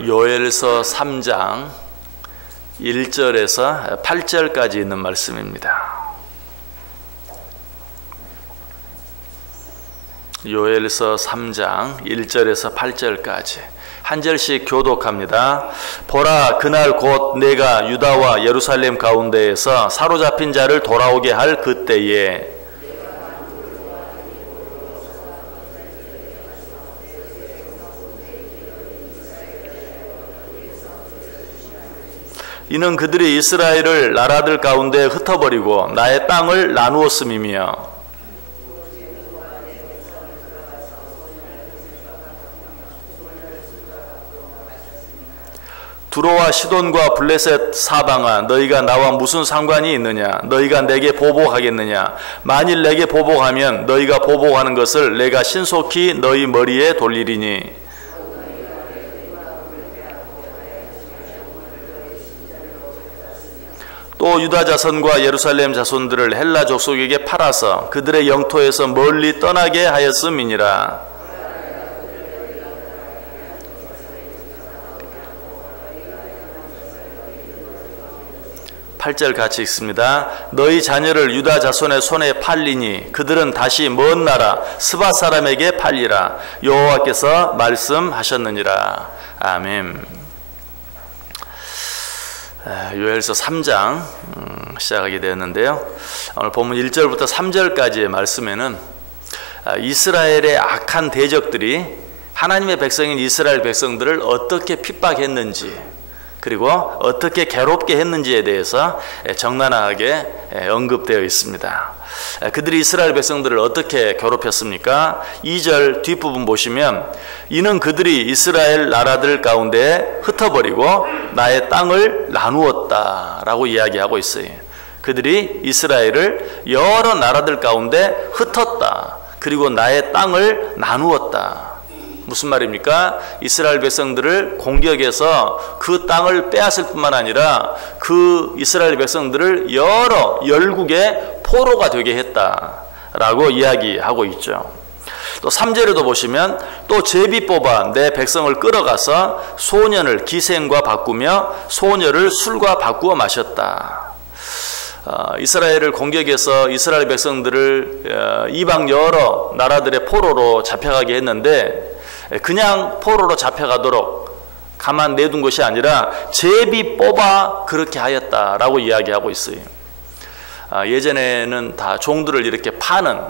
요엘서 3장 1절에서 8절까지 있는 말씀입니다. 요엘서 3장 1절에서 8절까지 한 절씩 교독합니다. 보라, 그날 곧 내가 유다와 예루살렘 가운데에서 사로잡힌 자를 돌아오게 할 그때에 이는 그들이 이스라엘을 나라들 가운데 흩어버리고 나의 땅을 나누었음이며 두로와 시돈과 블레셋 사방아, 너희가 나와 무슨 상관이 있느냐? 너희가 내게 보복하겠느냐? 만일 내게 보복하면 너희가 보복하는 것을 내가 신속히 너희 머리에 돌리리니 또 유다 자손과 예루살렘 자손들을 헬라 족속에게 팔아서 그들의 영토에서 멀리 떠나게 하였음이니라. 8절 같이 읽습니다. 너희 자녀를 유다 자손의 손에 팔리니 그들은 다시 먼 나라 스바 사람에게 팔리라. 여호와께서 말씀하셨느니라. 아멘. 요엘서 3장 시작하게 되었는데요. 오늘 본문 1절부터 3절까지의 말씀에는 이스라엘의 악한 대적들이 하나님의 백성인 이스라엘 백성들을 어떻게 핍박했는지 그리고 어떻게 괴롭게 했는지에 대해서 적나라하게 언급되어 있습니다. 그들이 이스라엘 백성들을 어떻게 괴롭혔습니까? 2절 뒷부분 보시면 이는 그들이 이스라엘 나라들 가운데 흩어버리고 나의 땅을 나누었다 라고 이야기하고 있어요. 그들이 이스라엘을 여러 나라들 가운데 흩었다. 그리고 나의 땅을 나누었다. 무슨 말입니까? 이스라엘 백성들을 공격해서 그 땅을 빼앗을 뿐만 아니라 그 이스라엘 백성들을 여러 열국의 포로가 되게 했다라고 이야기하고 있죠. 또 3절에도 보시면 또 제비 뽑아 내 백성을 끌어가서 소년을 기생과 바꾸며 소녀를 술과 바꾸어 마셨다. 이스라엘을 공격해서 이스라엘 백성들을 이방 여러 나라들의 포로로 잡혀가게 했는데 그냥 포로로 잡혀가도록 가만 내둔 것이 아니라 제비 뽑아 그렇게 하였다라고 이야기하고 있어요. 예전에는 다 종들을 이렇게 파는,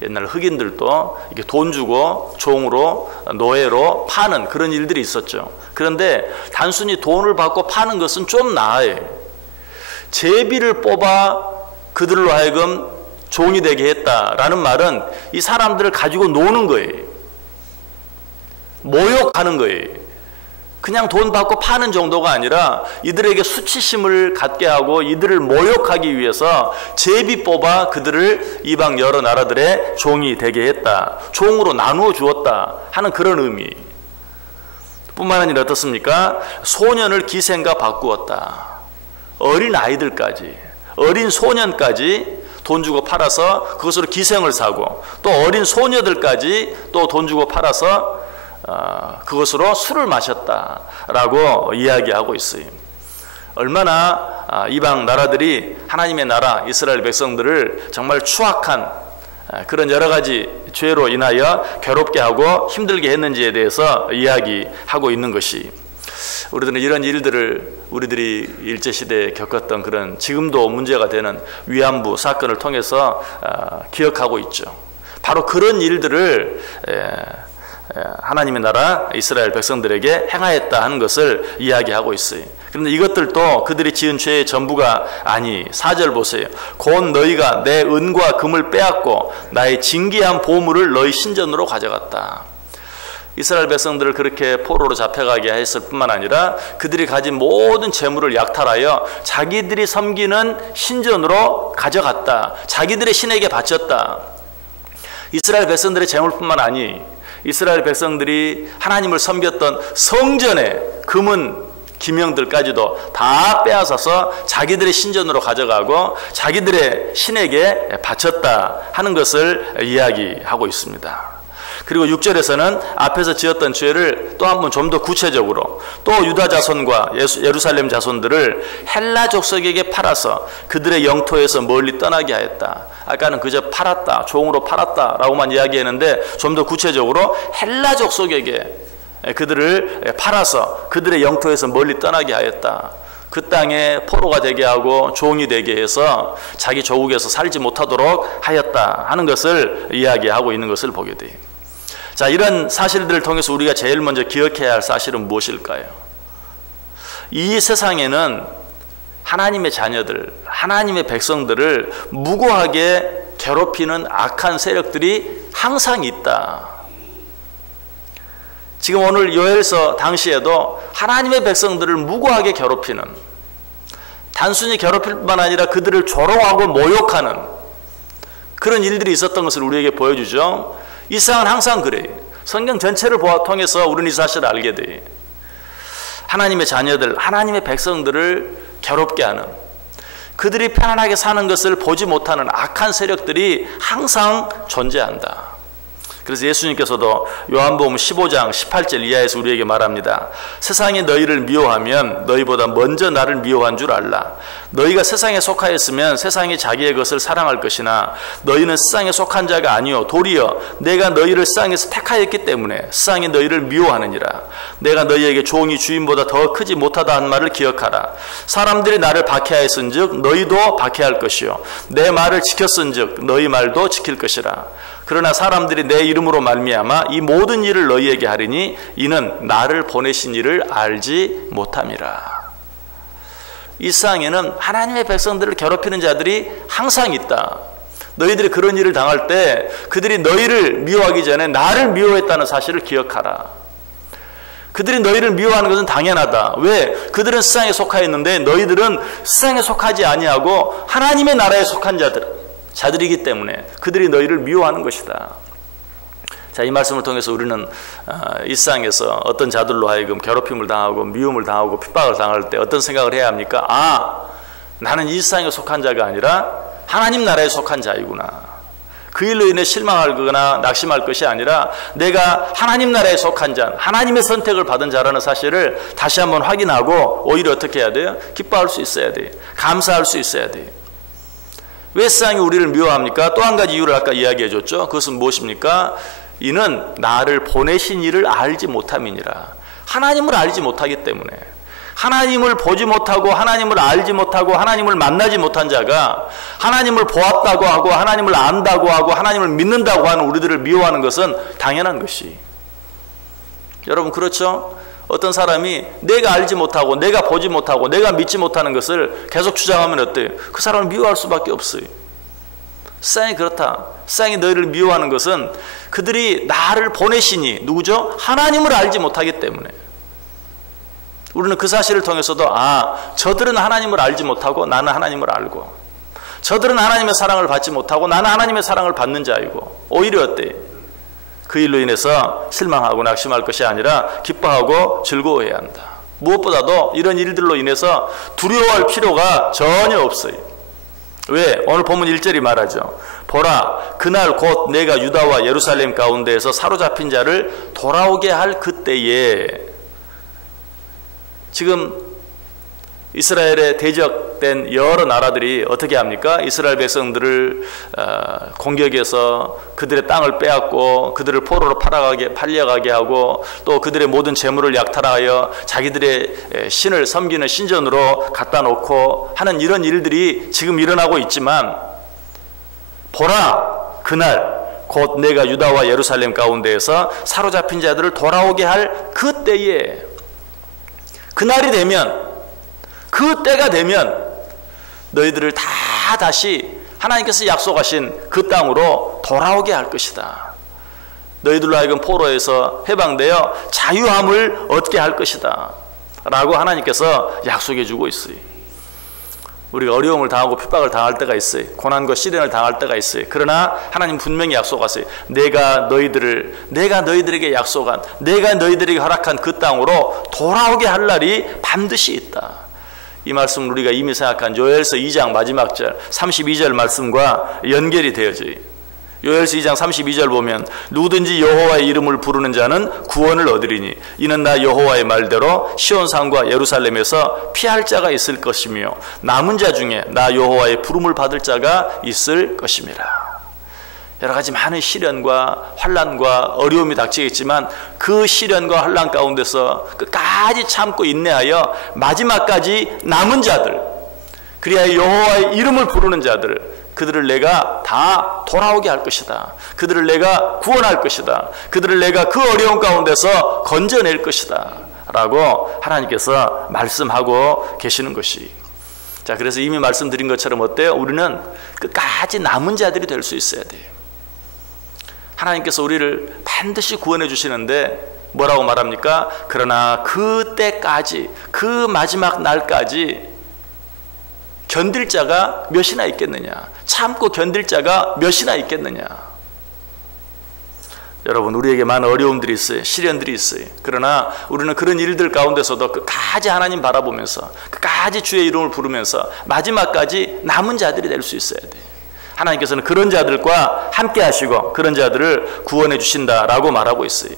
옛날 흑인들도 이렇게 돈 주고 종으로 노예로 파는 그런 일들이 있었죠. 그런데 단순히 돈을 받고 파는 것은 좀 나아요. 제비를 뽑아 그들로 하여금 종이 되게 했다라는 말은 이 사람들을 가지고 노는 거예요. 모욕하는 거예요. 그냥 돈 받고 파는 정도가 아니라 이들에게 수치심을 갖게 하고 이들을 모욕하기 위해서 제비 뽑아 그들을 이방 여러 나라들의 종이 되게 했다. 종으로 나누어 주었다 하는 그런 의미. 뿐만 아니라 어떻습니까? 소년을 기생과 바꾸었다. 어린 아이들까지, 어린 소년까지 돈 주고 팔아서 그것으로 기생을 사고 또 어린 소녀들까지 또 돈 주고 팔아서 그것으로 술을 마셨다라고 이야기하고 있어요. 얼마나 이방 나라들이 하나님의 나라 이스라엘 백성들을 정말 추악한 그런 여러 가지 죄로 인하여 괴롭게 하고 힘들게 했는지에 대해서 이야기하고 있는 것이, 우리들은 이런 일들을 우리들이 일제시대에 겪었던 그런 지금도 문제가 되는 위안부 사건을 통해서 기억하고 있죠. 바로 그런 일들을 하나님의 나라 이스라엘 백성들에게 행하였다 하는 것을 이야기하고 있어요. 그런데 이것들도 그들이 지은 죄의 전부가 아니. 4절 보세요. 곧 너희가 내 은과 금을 빼앗고 나의 진귀한 보물을 너희 신전으로 가져갔다. 이스라엘 백성들을 그렇게 포로로 잡혀가게 했을 뿐만 아니라 그들이 가진 모든 재물을 약탈하여 자기들이 섬기는 신전으로 가져갔다. 자기들의 신에게 바쳤다. 이스라엘 백성들의 재물뿐만 아니 이스라엘 백성들이 하나님을 섬겼던 성전의 금은 기명들까지도 다 빼앗아서 자기들의 신전으로 가져가고 자기들의 신에게 바쳤다 하는 것을 이야기하고 있습니다. 그리고 6절에서는 앞에서 지었던 죄를 또 한 번 좀 더 구체적으로 또 유다 자손과 예루살렘 자손들을 헬라 족속에게 팔아서 그들의 영토에서 멀리 떠나게 하였다. 아까는 그저 팔았다, 종으로 팔았다라고만 이야기했는데 좀 더 구체적으로 헬라 족속에게 그들을 팔아서 그들의 영토에서 멀리 떠나게 하였다. 그 땅에 포로가 되게 하고 종이 되게 해서 자기 조국에서 살지 못하도록 하였다 하는 것을 이야기하고 있는 것을 보게 돼요. 자, 이런 사실들을 통해서 우리가 제일 먼저 기억해야 할 사실은 무엇일까요? 이 세상에는 하나님의 자녀들, 하나님의 백성들을 무고하게 괴롭히는 악한 세력들이 항상 있다. 지금 오늘 요엘서 당시에도 하나님의 백성들을 무고하게 괴롭히는, 단순히 괴롭힐 뿐만 아니라 그들을 조롱하고 모욕하는 그런 일들이 있었던 것을 우리에게 보여주죠. 이 세상은 항상 그래요. 성경 전체를 통해서 우리는 이 사실을 알게 돼요. 하나님의 자녀들, 하나님의 백성들을 괴롭게 하는, 그들이 편안하게 사는 것을 보지 못하는 악한 세력들이 항상 존재한다. 그래서 예수님께서도 요한복음 15장 18절 이하에서 우리에게 말합니다. 세상이 너희를 미워하면 너희보다 먼저 나를 미워한 줄 알라. 너희가 세상에 속하였으면 세상이 자기의 것을 사랑할 것이나 너희는 세상에 속한 자가 아니요 도리어 내가 너희를 세상에서 택하였기 때문에 세상이 너희를 미워하느니라. 내가 너희에게 종이 주인보다 더 크지 못하다 한 말을 기억하라. 사람들이 나를 박해하였은즉 너희도 박해할 것이요 내 말을 지켰은즉 너희 말도 지킬 것이라. 그러나 사람들이 내 이름으로 말미암아 이 모든 일을 너희에게 하리니 이는 나를 보내신 이를 알지 못함이라. 이 세상에는 하나님의 백성들을 괴롭히는 자들이 항상 있다. 너희들이 그런 일을 당할 때 그들이 너희를 미워하기 전에 나를 미워했다는 사실을 기억하라. 그들이 너희를 미워하는 것은 당연하다. 왜? 그들은 세상에 속하였는데 너희들은 세상에 속하지 아니하고 하나님의 나라에 속한 자들이기 때문에 그들이 너희를 미워하는 것이다. 자, 이 말씀을 통해서 우리는 이 세상에서 어떤 자들로 하여금 괴롭힘을 당하고 미움을 당하고 핍박을 당할 때 어떤 생각을 해야 합니까? 아, 나는 이 세상에 속한 자가 아니라 하나님 나라에 속한 자이구나. 그 일로 인해 실망하거나 낙심할 것이 아니라 내가 하나님 나라에 속한 자, 하나님의 선택을 받은 자라는 사실을 다시 한번 확인하고 오히려 어떻게 해야 돼요? 기뻐할 수 있어야 돼요. 감사할 수 있어야 돼요. 왜 세상이 우리를 미워합니까? 또 한 가지 이유를 아까 이야기해 줬죠. 그것은 무엇입니까? 이는 나를 보내신 이를 알지 못함이니라. 하나님을 알지 못하기 때문에, 하나님을 보지 못하고 하나님을 알지 못하고 하나님을 만나지 못한 자가 하나님을 보았다고 하고 하나님을 안다고 하고 하나님을 믿는다고 하는 우리들을 미워하는 것은 당연한 것이. 여러분 그렇죠? 어떤 사람이 내가 알지 못하고 내가 보지 못하고 내가 믿지 못하는 것을 계속 주장하면 어때요? 그 사람을 미워할 수밖에 없어요. 세상이 그렇다. 세상이 너희를 미워하는 것은 그들이 나를 보내시니 누구죠? 하나님을 알지 못하기 때문에. 우리는 그 사실을 통해서도 저들은 하나님을 알지 못하고 나는 하나님을 알고, 저들은 하나님의 사랑을 받지 못하고 나는 하나님의 사랑을 받는 자이고, 오히려 어때요? 그 일로 인해서 실망하고 낙심할 것이 아니라 기뻐하고 즐거워해야 한다. 무엇보다도 이런 일들로 인해서 두려워할 필요가 전혀 없어요. 왜? 오늘 본문 1절이 말하죠. 보라, 그날 곧 내가 유다와 예루살렘 가운데에서 사로잡힌 자를 돌아오게 할 그때에. 지금 이스라엘에 대적된 여러 나라들이 어떻게 합니까? 이스라엘 백성들을 공격해서 그들의 땅을 빼앗고 그들을 포로로 팔려가게 하고 또 그들의 모든 재물을 약탈하여 자기들의 신을 섬기는 신전으로 갖다 놓고 하는 이런 일들이 지금 일어나고 있지만, 보라, 그날 곧 내가 유다와 예루살렘 가운데에서 사로잡힌 자들을 돌아오게 할 그때에, 그날이 되면, 그 때가 되면 너희들을 다 다시 하나님께서 약속하신 그 땅으로 돌아오게 할 것이다. 너희들로 하여금 포로에서 해방되어 자유함을 얻게 할 것이다 라고 하나님께서 약속해 주고 있어요. 우리가 어려움을 당하고 핍박을 당할 때가 있어요. 고난과 시련을 당할 때가 있어요. 그러나 하나님 분명히 약속하세요. 내가 너희들에게 약속한, 내가 너희들에게 허락한 그 땅으로 돌아오게 할 날이 반드시 있다. 이 말씀은 우리가 이미 생각한 요엘서 2장 마지막 절 32절 말씀과 연결이 되어져요. 요엘서 2장 32절 보면 누구든지 여호와의 이름을 부르는 자는 구원을 얻으리니 이는 나 여호와의 말대로 시온산과 예루살렘에서 피할 자가 있을 것이며 남은 자 중에 나 여호와의 부름을 받을 자가 있을 것임이라. 여러 가지 많은 시련과 환난과 어려움이 닥치겠지만 그 시련과 환난 가운데서 끝까지 참고 인내하여 마지막까지 남은 자들, 그리하여 여호와의 이름을 부르는 자들, 그들을 내가 다 돌아오게 할 것이다. 그들을 내가 구원할 것이다. 그들을 내가 그 어려운 가운데서 건져낼 것이다 라고 하나님께서 말씀하고 계시는 것이. 자, 그래서 이미 말씀드린 것처럼 어때요? 우리는 끝까지 남은 자들이 될 수 있어야 돼요. 하나님께서 우리를 반드시 구원해 주시는데 뭐라고 말합니까? 그러나 그때까지, 그 마지막 날까지 견딜 자가 몇이나 있겠느냐? 참고 견딜 자가 몇이나 있겠느냐? 여러분, 우리에게 많은 어려움들이 있어요. 시련들이 있어요. 그러나 우리는 그런 일들 가운데서도 끝까지 하나님 바라보면서 끝까지 주의 이름을 부르면서 마지막까지 남은 자들이 될 수 있어야 돼요. 하나님께서는 그런 자들과 함께 하시고 그런 자들을 구원해 주신다라고 말하고 있어요.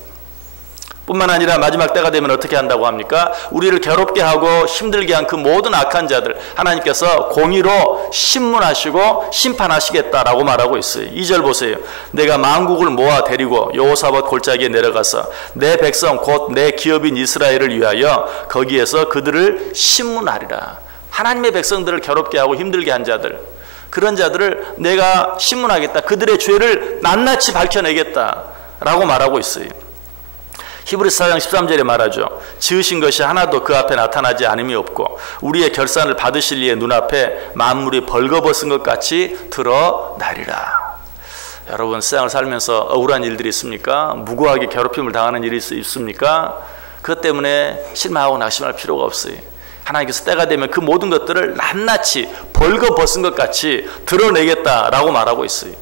뿐만 아니라 마지막 때가 되면 어떻게 한다고 합니까? 우리를 괴롭게 하고 힘들게 한 그 모든 악한 자들 하나님께서 공의로 심문하시고 심판하시겠다라고 말하고 있어요. 2절 보세요. 내가 만국을 모아 데리고 여호사밧 골짜기에 내려가서 내 백성 곧 내 기업인 이스라엘을 위하여 거기에서 그들을 심문하리라. 하나님의 백성들을 괴롭게 하고 힘들게 한 자들, 그런 자들을 내가 심문하겠다. 그들의 죄를 낱낱이 밝혀내겠다라고 말하고 있어요. 히브리서 4장 13절에 말하죠. 지으신 것이 하나도 그 앞에 나타나지 않음이 없고 우리의 결산을 받으실 이의 눈앞에 만물이 벌거벗은 것 같이 드러나리라. 여러분, 세상을 살면서 억울한 일들이 있습니까? 무고하게 괴롭힘을 당하는 일이 있습니까? 그것 때문에 실망하고 낙심할 필요가 없어요. 하나님께서 때가 되면 그 모든 것들을 낱낱이 벌거벗은 것 같이 드러내겠다라고 말하고 있어요.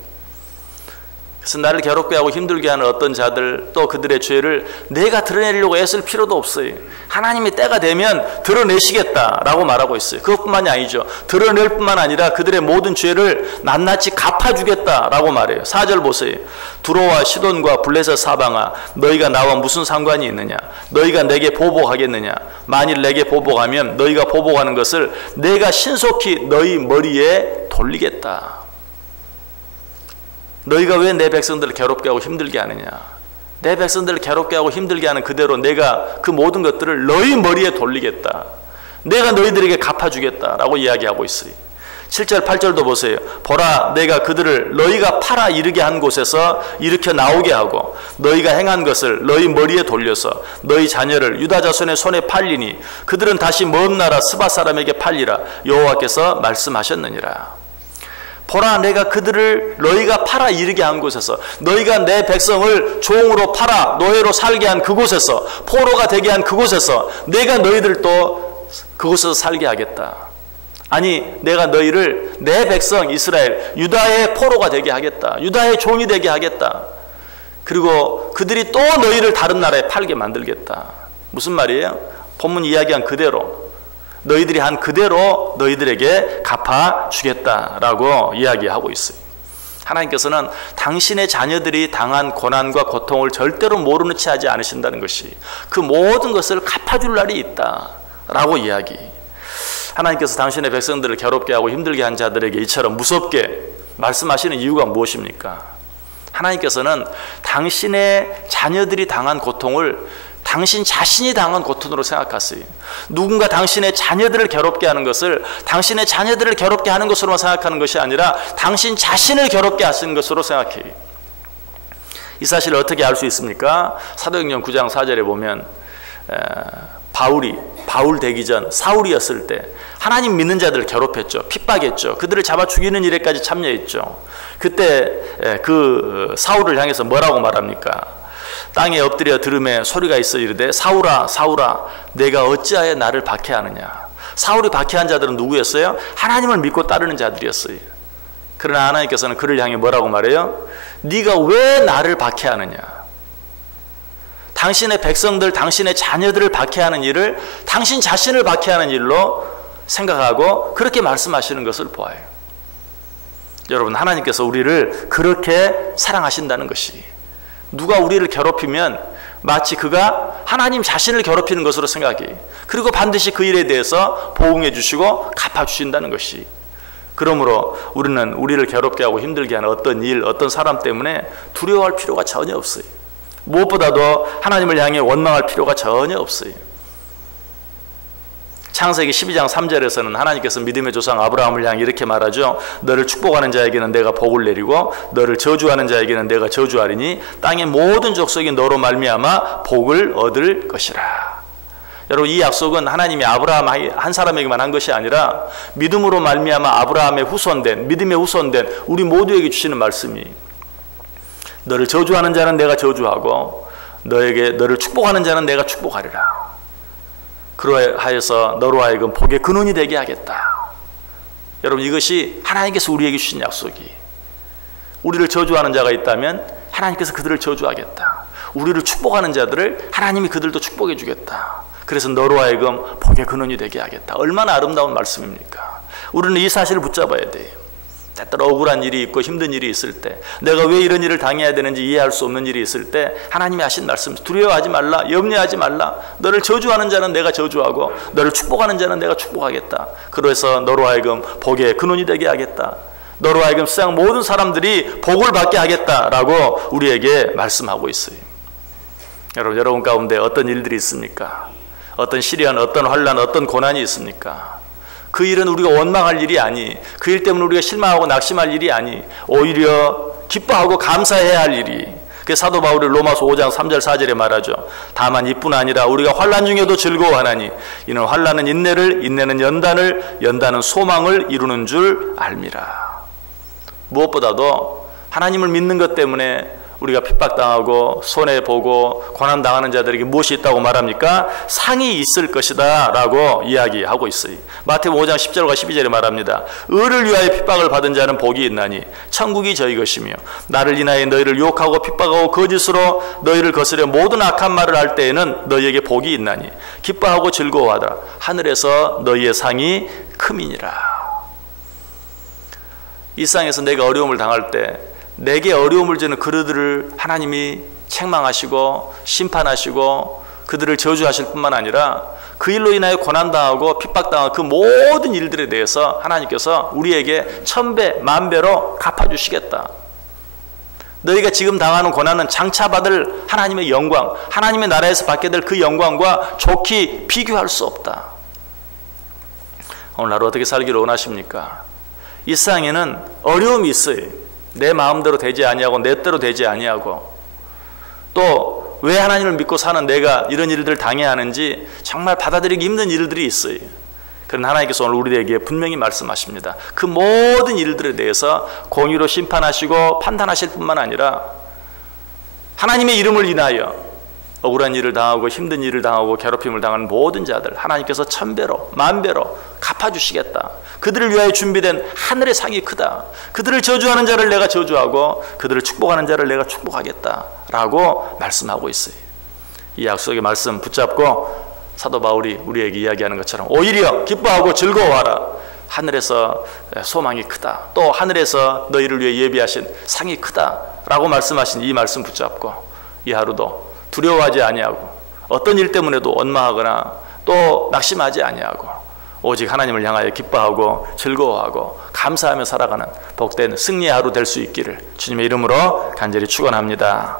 그래서 나를 괴롭게 하고 힘들게 하는 어떤 자들, 또 그들의 죄를 내가 드러내려고 애쓸 필요도 없어요. 하나님이 때가 되면 드러내시겠다라고 말하고 있어요. 그것뿐만이 아니죠. 드러낼 뿐만 아니라 그들의 모든 죄를 낱낱이 갚아주겠다라고 말해요. 4절 보세요. 두로와 시돈과 블레셋 사방아, 너희가 나와 무슨 상관이 있느냐? 너희가 내게 보복하겠느냐? 만일 내게 보복하면 너희가 보복하는 것을 내가 신속히 너희 머리에 돌리겠다. 너희가 왜 내 백성들을 괴롭게 하고 힘들게 하느냐? 내 백성들을 괴롭게 하고 힘들게 하는 그대로 내가 그 모든 것들을 너희 머리에 돌리겠다. 내가 너희들에게 갚아주겠다라고 이야기하고 있어요. 7절 8절도 보세요. 보라, 내가 그들을 너희가 팔아 이르게 한 곳에서 일으켜 나오게 하고 너희가 행한 것을 너희 머리에 돌려서 너희 자녀를 유다 자손의 손에 팔리니 그들은 다시 먼 나라 스바 사람에게 팔리라. 여호와께서 말씀하셨느니라. 보라, 내가 그들을 너희가 팔아 이르게 한 곳에서, 너희가 내 백성을 종으로 팔아 노예로 살게 한 그곳에서, 포로가 되게 한 그곳에서 내가 너희들도 그곳에서 살게 하겠다. 아니, 내가 너희를 내 백성 이스라엘 유다의 포로가 되게 하겠다. 유다의 종이 되게 하겠다. 그리고 그들이 또 너희를 다른 나라에 팔게 만들겠다. 무슨 말이에요? 본문 이야기한 그대로, 너희들이 한 그대로 너희들에게 갚아주겠다라고 이야기하고 있어요. 하나님께서는 당신의 자녀들이 당한 고난과 고통을 절대로 모르는 채 하지 않으신다는 것이, 그 모든 것을 갚아줄 날이 있다라고 이야기. 하나님께서 당신의 백성들을 괴롭게 하고 힘들게 한 자들에게 이처럼 무섭게 말씀하시는 이유가 무엇입니까? 하나님께서는 당신의 자녀들이 당한 고통을 당신 자신이 당한 고통으로 생각하세요. 누군가 당신의 자녀들을 괴롭게 하는 것을 당신의 자녀들을 괴롭게 하는 것으로만 생각하는 것이 아니라 당신 자신을 괴롭게 하시는 것으로 생각해요. 이 사실을 어떻게 알 수 있습니까? 사도행전 9장 4절에 보면 바울 되기 전 사울이었을 때 하나님 믿는 자들을 괴롭혔죠. 핍박했죠. 그들을 잡아 죽이는 일에까지 참여했죠. 그때 그 사울을 향해서 뭐라고 말합니까? 땅에 엎드려 들음에 소리가 있어 이르되 사울아 사울아 내가 어찌하여 나를 박해하느냐. 사울이 박해한 자들은 누구였어요? 하나님을 믿고 따르는 자들이었어요. 그러나 하나님께서는 그를 향해 뭐라고 말해요? 네가 왜 나를 박해하느냐. 당신의 백성들, 당신의 자녀들을 박해하는 일을 당신 자신을 박해하는 일로 생각하고 그렇게 말씀하시는 것을 보아요. 여러분, 하나님께서 우리를 그렇게 사랑하신다는 것이, 누가 우리를 괴롭히면 마치 그가 하나님 자신을 괴롭히는 것으로 생각해. 그리고 반드시 그 일에 대해서 보응해 주시고 갚아주신다는 것이, 그러므로 우리는 우리를 괴롭게 하고 힘들게 하는 어떤 일, 어떤 사람 때문에 두려워할 필요가 전혀 없어요. 무엇보다도 하나님을 향해 원망할 필요가 전혀 없어요. 창세기 12장 3절에서는 하나님께서 믿음의 조상 아브라함을 향해 이렇게 말하죠. 너를 축복하는 자에게는 내가 복을 내리고 너를 저주하는 자에게는 내가 저주하리니 땅의 모든 족속이 너로 말미암아 복을 얻을 것이라. 여러분, 이 약속은 하나님이 아브라함 한 사람에게만 한 것이 아니라 믿음으로 말미암아 아브라함의 후손된, 믿음의 후손된 우리 모두에게 주시는 말씀이, 너를 저주하는 자는 내가 저주하고 너를 축복하는 자는 내가 축복하리라. 그러하여서 너로 하여금 복의 근원이 되게 하겠다. 여러분, 이것이 하나님께서 우리에게 주신 약속이, 우리를 저주하는 자가 있다면 하나님께서 그들을 저주하겠다. 우리를 축복하는 자들을 하나님이 그들도 축복해 주겠다. 그래서 너로 하여금 복의 근원이 되게 하겠다. 얼마나 아름다운 말씀입니까? 우리는 이 사실을 붙잡아야 돼요. 때때로 억울한 일이 있고 힘든 일이 있을 때, 내가 왜 이런 일을 당해야 되는지 이해할 수 없는 일이 있을 때 하나님이 하신 말씀, 두려워하지 말라, 염려하지 말라. 너를 저주하는 자는 내가 저주하고 너를 축복하는 자는 내가 축복하겠다. 그래서 너로 하여금 복의 근원이 되게 하겠다. 너로 하여금 세상 모든 사람들이 복을 받게 하겠다라고 우리에게 말씀하고 있어요. 여러분 가운데 어떤 일들이 있습니까? 어떤 시련, 어떤 환난, 어떤 고난이 있습니까? 그 일은 우리가 원망할 일이 아니, 그 일 때문에 우리가 실망하고 낙심할 일이 아니, 오히려 기뻐하고 감사해야 할 일이, 그 사도 바울이 로마서 5장 3절 4절에 말하죠. 다만 이뿐 아니라 우리가 환난 중에도 즐거워하나니 이는 환난은 인내를, 인내는 연단을, 연단은 소망을 이루는 줄 알미라. 무엇보다도 하나님을 믿는 것 때문에 우리가 핍박당하고 손해보고 고난당하는 자들에게 무엇이 있다고 말합니까? 상이 있을 것이다 라고 이야기하고 있어요. 마태복음 5장 10절과 12절에 말합니다. 의를 위하여 핍박을 받은 자는 복이 있나니 천국이 저희 것이며, 나를 인하여 너희를 유혹하고 핍박하고 거짓으로 너희를 거스려 모든 악한 말을 할 때에는 너희에게 복이 있나니 기뻐하고 즐거워하더라. 하늘에서 너희의 상이 크미니라. 이 세상에서 내가 어려움을 당할 때 내게 어려움을 주는 그들을 하나님이 책망하시고 심판하시고 그들을 저주하실 뿐만 아니라 그 일로 인하여 고난당하고 핍박당한 그 모든 일들에 대해서 하나님께서 우리에게 천배 만배로 갚아주시겠다. 너희가 지금 당하는 고난은 장차 받을 하나님의 영광, 하나님의 나라에서 받게 될 그 영광과 좋게 비교할 수 없다. 오늘 하루 어떻게 살기를 원하십니까? 이 세상에는 어려움이 있어요. 내 마음대로 되지 아니하고 내 뜻대로 되지 아니하고, 또 왜 하나님을 믿고 사는 내가 이런 일들을 당해야 하는지 정말 받아들이기 힘든 일들이 있어요. 그러나 하나님께서 오늘 우리에게 분명히 말씀하십니다. 그 모든 일들에 대해서 공의로 심판하시고 판단하실 뿐만 아니라 하나님의 이름을 인하여 억울한 일을 당하고 힘든 일을 당하고 괴롭힘을 당하는 모든 자들 하나님께서 천배로 만배로 갚아주시겠다. 그들을 위하여 준비된 하늘의 상이 크다. 그들을 저주하는 자를 내가 저주하고 그들을 축복하는 자를 내가 축복하겠다 라고 말씀하고 있어요. 이 약속의 말씀 붙잡고 사도 바울이 우리에게 이야기하는 것처럼 오히려 기뻐하고 즐거워하라. 하늘에서 소망이 크다. 또 하늘에서 너희를 위해 예비하신 상이 크다 라고 말씀하신 이 말씀 붙잡고 이 하루도 두려워하지 아니하고 어떤 일 때문에도 원망하거나 또 낙심하지 아니하고 오직 하나님을 향하여 기뻐하고 즐거워하고 감사하며 살아가는 복된 승리의 하루 될 수 있기를 주님의 이름으로 간절히 축원합니다.